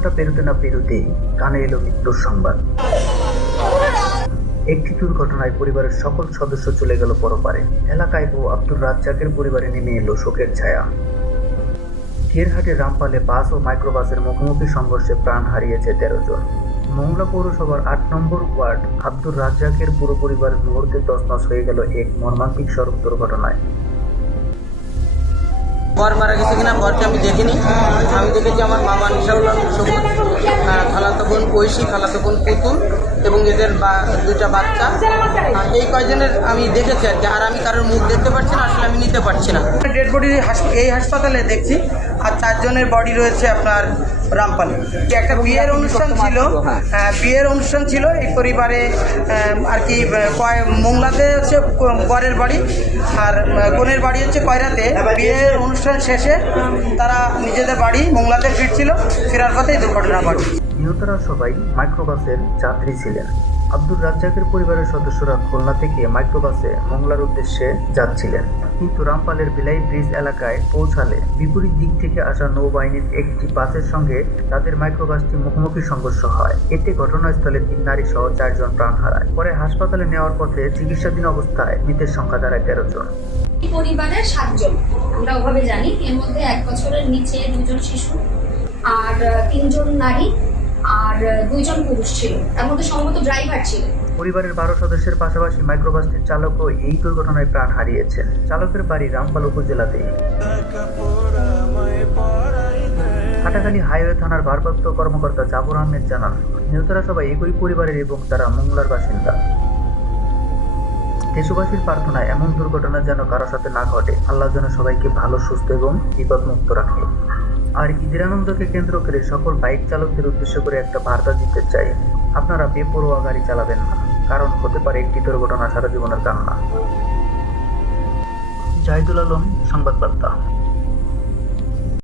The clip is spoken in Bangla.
ঘন্টা পেরোতে না পেরোতেই কানে এলো মৃত্যুর সংবাদ। একটি দুর্ঘটনায় পরিবারের সকল সদস্য চলে গেল পরপারে। এলাকায় ও আব্দুর রাজ্জাকের পরিবারে নেমে এলো শোকের ছায়া। টেরহাটের রামপালে বাস ও মাইক্রোবাসের মুখোমুখি সংঘর্ষে প্রাণ হারিয়েছে 13 জন। মোংলা পৌরসভার 8 নম্বর ওয়ার্ড আব্দুর রাজ্জাকের পুরো পরিবার মুহূর্তে তছনছ হয়ে গেল এক মর্মান্তিক সড়ক দুর্ঘটনায়। বর মারা গেছে কিনা বরকে আমি দেখিনি। আমি দেখেছি আমার মামা নিশাউল সবুজ, খালাতো বোন ঐশী, খালাতো বোন পুতুল এবং এদের দুটা বাচ্চা। এই কয়জনের আমি দেখেছি আর কি। আর আমি কারোর মুখ দেখতে পাচ্ছি না, আসলে আমি নিতে পারছি না। ডেড বডি এই হাসপাতালে দেখছি, আর 4 জনের বডি রয়েছে আপনার রামপালে। একটা বিয়ের অনুষ্ঠান ছিল এই পরিবারে আর কি। মোংলাতে হচ্ছে বরের বাড়ি আর বোনের বাড়ি হচ্ছে কয়রাতে। বিয়ের অনুষ্ঠান শেষে তারা নিজেদের বাড়ি মোংলাতে ফিরছিল, ফেরার পথেই দুর্ঘটনা ঘটে। নিহতরা সবাই মাইক্রোবাসের যাত্রী ছিলেন। আব্দুর রাজ্জাকের পরিবারের সদস্যরা খুলনা থেকে মাইক্রোবাসে মোংলার উদ্দেশ্যে যাচ্ছিলেন, কিন্তু রামপালের বিলাই ব্রিজ এলাকায় পৌঁছালে বিপরীত দিক থেকে আসা নৌবাহিনীর একটি বাসের সঙ্গে তাদের মাইক্রোবাসটি মুখোমুখি সংঘর্ষ হয়। এতে ঘটনাস্থলে 3 নারী সহ 4 জন প্রাণ হারায়। পরে হাসপাতালে নেওয়ার পথে চিকিৎসাধীন অবস্থায় মৃতের সংখ্যা দাঁড়ায় 13 জন। পরিবারের 7 জন আমরা ওভাবে জানি। এর মধ্যে 1 বছরের নিচে 2 জন শিশু আর 3 জন নারী আর 2 জন পুরুষ ছিল। তার মধ্যে সম্ভবত ড্রাইভার ছিল। পরিবারের 12 সদস্যের পাশাপাশি মাইক্রোবাসটির চালকও এই দুর্ঘটনায় প্রাণ হারিয়েছেন। চালকের বাড়ি রামপাল উপজেলাতেই। হাটাখালী হাইওয়ে থানার ভারপ্রাপ্ত কর্মকর্তা জাবর আহমেদ জানান, নিহতরা সবাই একই পরিবারের এবং তারা মোংলার বাসিন্দা। দেশবাসীর প্রার্থনায় এমন দুর্ঘটনা যেন কারো সাথে না ঘটে। আল্লাহ যেন সবাইকে ভালো, সুস্থ এবং বিপদমুক্ত রাখে। আর ঈদের আনন্দকে কেন্দ্র করে সকল বাইক চালকদের উদ্দেশ্য করে একটা বার্তা দিতে চাই, আপনারা বেপরোয়া গাড়ি চালাবেন না, কারণ হতে পারে একটি দুর্ঘটনা সারা জীবনের কান্না। জাহিদুল আলম, সংবাদ বার্তা।